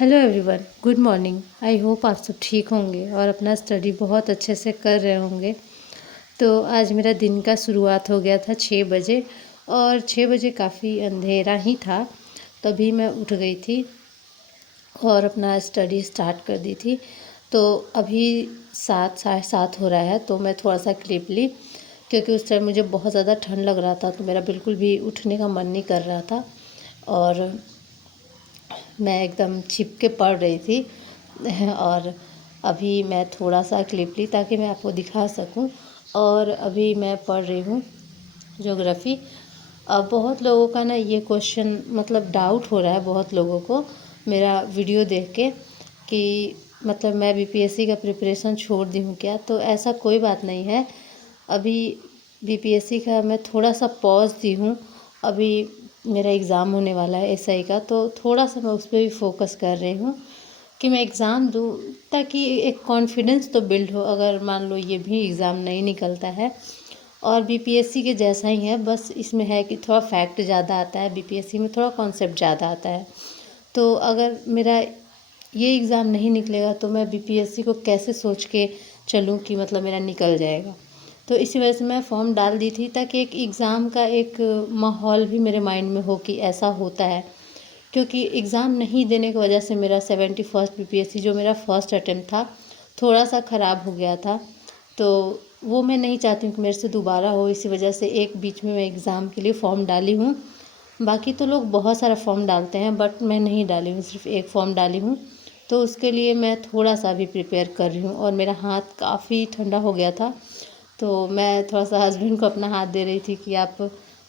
Hello everyone, good morning. I hope आप सब ठीक होंगे और अपना स्टडी बहुत अच्छे से कर रहे होंगे। तो आज मेरा दिन का शुरुआत हो गया था 6 बजे और 6 बजे काफ़ी अंधेरा ही था। तभी मैं उठ गई थी और अपना स्टडी स्टार्ट कर दी थी। तो अभी 7 साढ़े 7 हो रहा है, तो मैं थोड़ा सा क्लिप ली क्योंकि उस टाइम मुझे बहुत ज़्यादा ठंड लग रहा था, तो मेरा बिल्कुल भी उठने का मन नहीं कर रहा था और मैं एकदम छिप के पढ़ रही थी। और अभी मैं थोड़ा सा क्लिप ली ताकि मैं आपको दिखा सकूं। और अभी मैं पढ़ रही हूँ ज्योग्राफ़ी। अब बहुत लोगों का ना ये क्वेश्चन मतलब डाउट हो रहा है बहुत लोगों को मेरा वीडियो देख के कि मतलब मैं बीपीएससी का प्रिपरेशन छोड़ दी हूँ क्या। तो ऐसा कोई बात नहीं है। अभी बीपीएससी का मैं थोड़ा सा पॉज दी हूँ। अभी मेरा एग्ज़ाम होने वाला है एसआई का, तो थोड़ा सा मैं उस पर भी फोकस कर रही हूँ कि मैं एग्ज़ाम दूँ ताकि एक कॉन्फिडेंस तो बिल्ड हो अगर मान लो ये भी एग्ज़ाम नहीं निकलता है। और बीपीएससी के जैसा ही है, बस इसमें है कि थोड़ा फैक्ट ज़्यादा आता है, बीपीएससी में थोड़ा कॉन्सेप्ट ज़्यादा आता है। तो अगर मेरा ये एग्ज़ाम नहीं निकलेगा तो मैं बीपीएससी को कैसे सोच के चलूँ कि मतलब मेरा निकल जाएगा। तो इसी वजह से मैं फॉर्म डाल दी थी ताकि एक एग्ज़ाम का एक माहौल भी मेरे माइंड में हो कि ऐसा होता है। क्योंकि एग्ज़ाम नहीं देने की वजह से मेरा 71st बीपीएससी जो मेरा फर्स्ट अटेम्प्ट था थोड़ा सा ख़राब हो गया था। तो वो मैं नहीं चाहती हूँ कि मेरे से दोबारा हो, इसी वजह से एक बीच में मैं एग्ज़ाम के लिए फ़ॉर्म डाली हूँ। बाकी तो लोग बहुत सारा फॉर्म डालते हैं बट मैं नहीं डाली हूँ, सिर्फ एक फ़ॉर्म डाली हूँ। तो उसके लिए मैं थोड़ा सा भी प्रिपेयर कर रही हूँ और मेरा हाथ काफ़ी ठंडा हो गया था। तो मैं थोड़ा सा हस्बैंड को अपना हाथ दे रही थी कि आप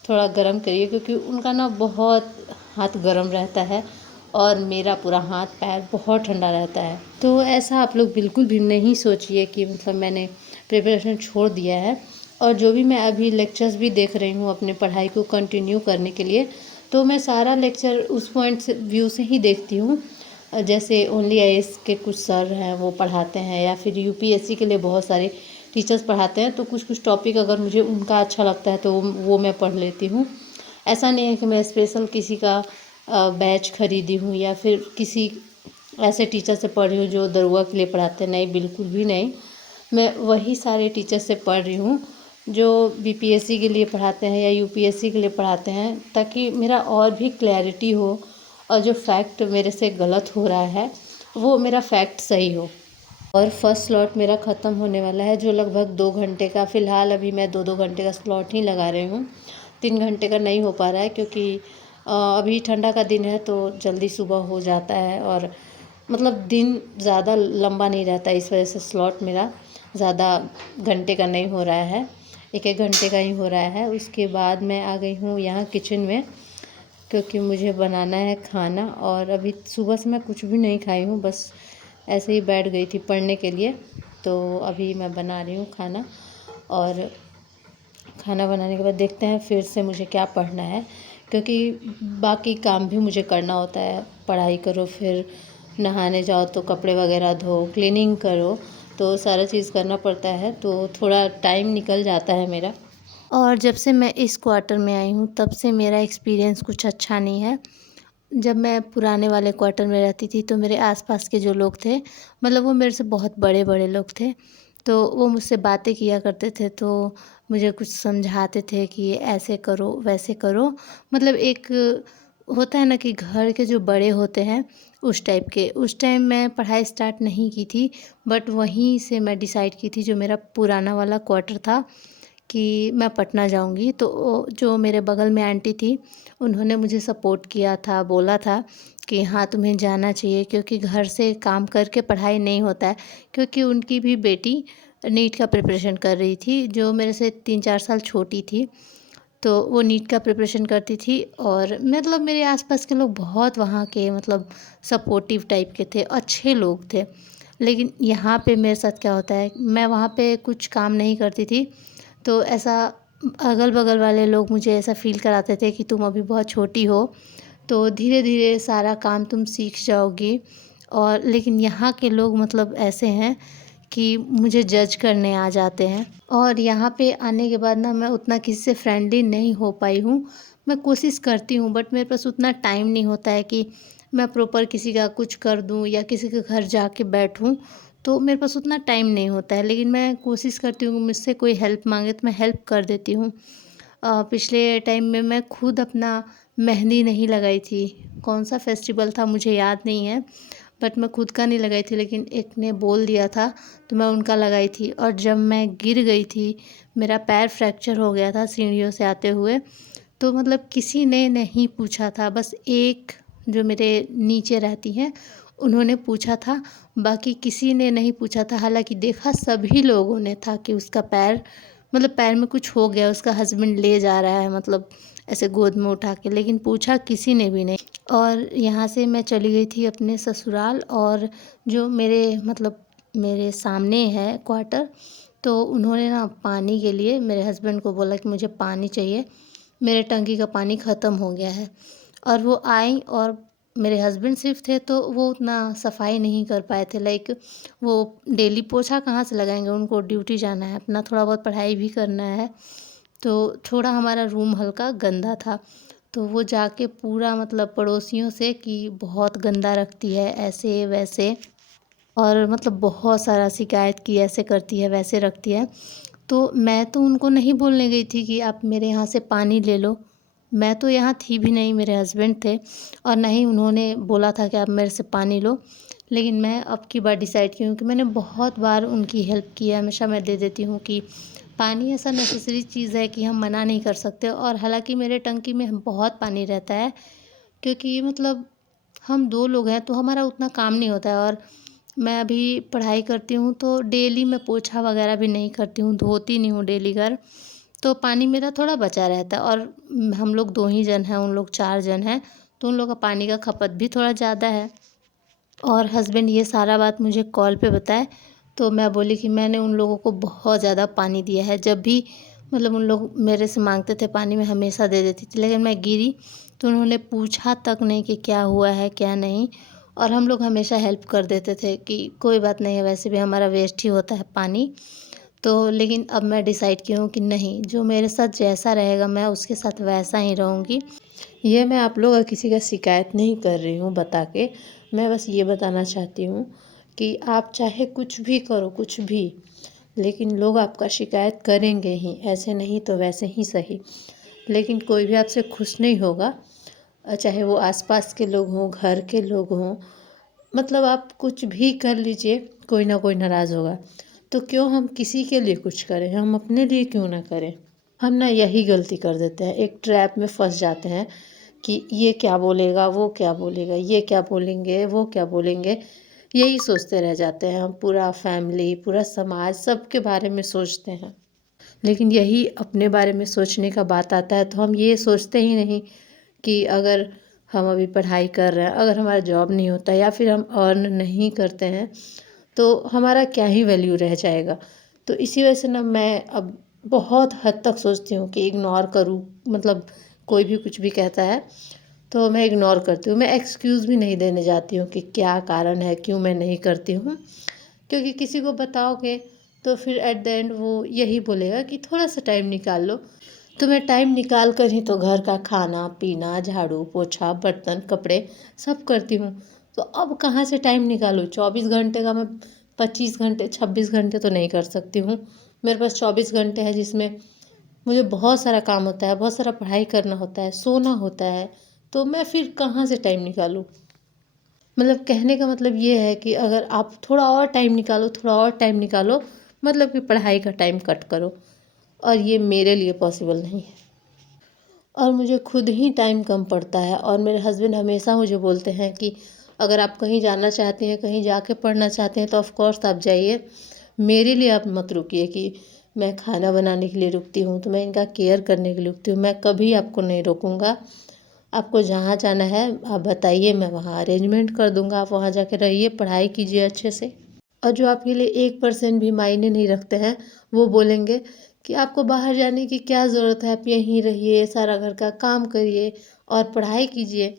थोड़ा गर्म करिए, क्योंकि उनका ना बहुत हाथ गर्म रहता है और मेरा पूरा हाथ पैर बहुत ठंडा रहता है। तो ऐसा आप लोग बिल्कुल भी नहीं सोचिए कि मतलब मैंने प्रिपरेशन छोड़ दिया है। और जो भी मैं अभी लेक्चर्स भी देख रही हूँ अपने पढ़ाई को कंटिन्यू करने के लिए, तो मैं सारा लेक्चर उस पॉइंट से व्यू से ही देखती हूँ। जैसे ओनली आईएएस के कुछ सर हैं वो पढ़ाते हैं, या फिर यूपीएससी के लिए बहुत सारे टीचर्स पढ़ाते हैं, तो कुछ कुछ टॉपिक अगर मुझे उनका अच्छा लगता है तो वो मैं पढ़ लेती हूँ। ऐसा नहीं है कि मैं स्पेशल किसी का बैच खरीदी हूँ या फिर किसी ऐसे टीचर से पढ़ रही हूँ जो दरुआ के लिए पढ़ाते हैं, नहीं, बिल्कुल भी नहीं। मैं वही सारे टीचर से पढ़ रही हूँ जो बीपीएससी के लिए पढ़ाते हैं या यूपीएससी के लिए पढ़ाते हैं, ताकि मेरा और भी क्लैरिटी हो और जो फैक्ट मेरे से गलत हो रहा है वो मेरा फैक्ट सही हो। और फर्स्ट स्लॉट मेरा ख़त्म होने वाला है जो लगभग 2 घंटे का, फ़िलहाल अभी मैं 2-2 घंटे का स्लॉट ही लगा रही हूँ। 3 घंटे का नहीं हो पा रहा है क्योंकि अभी ठंडा का दिन है तो जल्दी सुबह हो जाता है और मतलब दिन ज़्यादा लंबा नहीं रहता, इस वजह से स्लॉट मेरा ज़्यादा घंटे का नहीं हो रहा है, 1-1 घंटे का ही हो रहा है। उसके बाद मैं आ गई हूँ यहाँ किचन में क्योंकि मुझे बनाना है खाना। और अभी सुबह से मैं कुछ भी नहीं खाई हूँ, बस ऐसे ही बैठ गई थी पढ़ने के लिए। तो अभी मैं बना रही हूँ खाना और खाना बनाने के बाद देखते हैं फिर से मुझे क्या पढ़ना है, क्योंकि बाकी काम भी मुझे करना होता है। पढ़ाई करो, फिर नहाने जाओ तो कपड़े वगैरह धो, क्लीनिंग करो, तो सारा चीज़ करना पड़ता है, तो थोड़ा टाइम निकल जाता है मेरा। और जब से मैं इस क्वार्टर में आई हूँ तब से मेरा एक्सपीरियंस कुछ अच्छा नहीं है। जब मैं पुराने वाले क्वार्टर में रहती थी तो मेरे आसपास के जो लोग थे, मतलब वो मेरे से बहुत बड़े बड़े लोग थे, तो वो मुझसे बातें किया करते थे, तो मुझे कुछ समझाते थे कि ऐसे करो वैसे करो। मतलब एक होता है ना कि घर के जो बड़े होते हैं उस टाइप के। उस टाइम मैं पढ़ाई स्टार्ट नहीं की थी, बट वहीं से मैं डिसाइड की थी जो मेरा पुराना वाला क्वार्टर था कि मैं पटना जाऊंगी। तो जो मेरे बगल में आंटी थी उन्होंने मुझे सपोर्ट किया था, बोला था कि हाँ तुम्हें जाना चाहिए, क्योंकि घर से काम करके पढ़ाई नहीं होता है। क्योंकि उनकी भी बेटी नीट का प्रिपरेशन कर रही थी जो मेरे से 3-4 साल छोटी थी, तो वो नीट का प्रिपरेशन करती थी। और मतलब मेरे आसपास के लोग बहुत वहाँ के मतलब सपोर्टिव टाइप के थे, अच्छे लोग थे। लेकिन यहाँ पे मेरे साथ क्या होता है, मैं वहाँ पे कुछ काम नहीं करती थी तो ऐसा अगल बगल वाले लोग मुझे ऐसा फ़ील कराते थे कि तुम अभी बहुत छोटी हो, तो धीरे धीरे सारा काम तुम सीख जाओगी। और लेकिन यहाँ के लोग मतलब ऐसे हैं कि मुझे जज करने आ जाते हैं। और यहाँ पे आने के बाद ना मैं उतना किसी से फ्रेंडली नहीं हो पाई हूँ। मैं कोशिश करती हूँ बट मेरे पास उतना टाइम नहीं होता है कि मैं प्रॉपर किसी का कुछ कर दूँ या किसी के घर जाके बैठूँ, तो मेरे पास उतना टाइम नहीं होता है। लेकिन मैं कोशिश करती हूँ कि मुझसे कोई हेल्प माँगे तो मैं हेल्प कर देती हूँ। पिछले टाइम में मैं खुद अपना मेहंदी नहीं लगाई थी। कौन-सा फेस्टिवल था मुझे याद नहीं है, बट मैं खुद का नहीं लगाई थी, लेकिन एक ने बोल दिया था तो मैं उनका लगाई थी। और जब मैं गिर गई थी, मेरा पैर फ्रैक्चर हो गया था सीढ़ियों से आते हुए, तो मतलब किसी ने नहीं पूछा था, बस एक जो मेरे नीचे रहती हैं, उन्होंने पूछा था, बाकी किसी ने नहीं पूछा था। हालाँकि देखा सभी लोगों ने था कि उसका पैर मतलब पैर में कुछ हो गया, उसका हस्बैंड ले जा रहा है मतलब ऐसे गोद में उठा के, लेकिन पूछा किसी ने भी नहीं। और यहाँ से मैं चली गई थी अपने ससुराल, और जो मेरे मतलब मेरे सामने है क्वार्टर, तो उन्होंने ना पानी के लिए मेरे हस्बैंड को बोला कि मुझे पानी चाहिए, मेरे टंकी का पानी ख़त्म हो गया है। और वो आई, और मेरे हस्बैंड सिर्फ थे तो वो उतना सफाई नहीं कर पाए थे। लाइक वो डेली पोछा कहाँ से लगाएंगे, उनको ड्यूटी जाना है, अपना थोड़ा बहुत पढ़ाई भी करना है। तो थोड़ा हमारा रूम हल्का गंदा था, तो वो जाके पूरा मतलब पड़ोसियों से कि बहुत गंदा रखती है ऐसे वैसे, और मतलब बहुत सारा शिकायत की, ऐसे करती है वैसे रखती है। तो मैं तो उनको नहीं बोलने गई थी कि आप मेरे यहाँ से पानी ले लो। मैं तो यहाँ थी भी नहीं, मेरे हस्बैंड थे, और ना ही उन्होंने बोला था कि आप मेरे से पानी लो। लेकिन मैं अब की बार डिसाइड की हूँ कि मैंने बहुत बार उनकी हेल्प की है, हमेशा मैं दे देती हूँ कि पानी ऐसा नेसेसरी चीज़ है कि हम मना नहीं कर सकते। और हालाँकि मेरे टंकी में बहुत पानी रहता है, क्योंकि मतलब हम 2 लोग हैं तो हमारा उतना काम नहीं होता है। और मैं अभी पढ़ाई करती हूँ तो डेली मैं पोछा वगैरह भी नहीं करती हूँ, धोती नहीं हूँ डेली घर, तो पानी मेरा थोड़ा बचा रहता है। और हम लोग 2 ही जन हैं, उन लोग 4 जन हैं, तो उन लोग का पानी का खपत भी थोड़ा ज़्यादा है। और हस्बैंड ये सारा बात मुझे कॉल पे बताए, तो मैं बोली कि मैंने उन लोगों को बहुत ज़्यादा पानी दिया है। जब भी मतलब उन लोग मेरे से माँगते थे पानी, मैं हमेशा दे देती थी, लेकिन मैं गिरी तो उन्होंने पूछा तक नहीं कि क्या हुआ है, क्या नहीं। और हम लोग हमेशा हेल्प कर देते थे कि कोई बात नहीं है, वैसे भी हमारा वेस्ट ही होता है पानी। तो लेकिन अब मैं डिसाइड की हूँ कि नहीं, जो मेरे साथ जैसा रहेगा मैं उसके साथ वैसा ही रहूँगी। ये मैं आप लोग का किसी का शिकायत नहीं कर रही हूँ बता के, मैं बस ये बताना चाहती हूँ कि आप चाहे कुछ भी करो, कुछ भी, लेकिन लोग आपका शिकायत करेंगे ही, ऐसे नहीं तो वैसे ही सही। लेकिन कोई भी आपसे खुश नहीं होगा, चाहे वो आसपास के लोग हों, घर के लोग हों, मतलब आप कुछ भी कर लीजिए, कोई ना कोई नाराज़ होगा। तो क्यों हम किसी के लिए कुछ करें, हम अपने लिए क्यों ना करें। हम ना यही गलती कर देते हैं, एक ट्रैप में फंस जाते हैं कि ये क्या बोलेगा, वो क्या बोलेगा, ये क्या बोलेंगे, वो क्या बोलेंगे, यही सोचते रह जाते हैं हम। पूरा फैमिली, पूरा समाज, सबके बारे में सोचते हैं। लेकिन यही अपने बारे में सोचने का बात आता है तो हम ये सोचते ही नहीं कि अगर हम अभी पढ़ाई कर रहे हैं, अगर हमारा जॉब नहीं होता या फिर हम अर्न नहीं करते हैं, तो हमारा क्या ही वैल्यू रह जाएगा। तो इसी वजह से ना मैं अब बहुत हद तक सोचती हूँ कि इग्नोर करूँ, मतलब कोई भी कुछ भी कहता है तो मैं इग्नोर करती हूँ। मैं एक्सक्यूज़ भी नहीं देने जाती हूँ कि क्या कारण है, क्यों मैं नहीं करती हूँ। क्योंकि किसी को बताओगे तो फिर एट द एंड वो यही बोलेगा कि थोड़ा सा टाइम निकाल लो। तो मैं टाइम निकाल कर ही तो घर का खाना पीना, झाड़ू पोछा, बर्तन, कपड़े सब करती हूँ। तो अब कहाँ से टाइम निकालूँ? 24 घंटे का मैं 25 घंटे 26 घंटे तो नहीं कर सकती हूँ। मेरे पास 24 घंटे है जिसमें मुझे बहुत सारा काम होता है, बहुत सारा पढ़ाई करना होता है, सोना होता है, तो मैं फिर कहाँ से टाइम निकालूँ? मतलब कहने का मतलब ये है कि अगर आप थोड़ा और टाइम निकालो, थोड़ा और टाइम निकालो, मतलब कि पढ़ाई का टाइम कट करो, और ये मेरे लिए पॉसिबल नहीं है। और मुझे खुद ही टाइम कम पड़ता है, और मेरे हस्बैंड हमेशा मुझे बोलते हैं कि अगर आप कहीं जाना चाहते हैं, कहीं जाके पढ़ना चाहते हैं तो ऑफ़ कोर्स आप जाइए, मेरे लिए आप मत रुकिए कि मैं खाना बनाने के लिए रुकती हूँ, तो मैं इनका केयर करने के लिए रुकती हूँ। मैं कभी आपको नहीं रोकूँगा। आपको जहाँ जाना है आप बताइए, मैं वहाँ अरेंजमेंट कर दूँगा, आप वहाँ जाके रहिए, पढ़ाई कीजिए अच्छे से। और जो आपके लिए 1% भी मायने नहीं रखते हैं, वो बोलेंगे कि आपको बाहर जाने की क्या ज़रूरत है, आप यहीं रहिए, सारा घर का काम करिए और पढ़ाई कीजिए।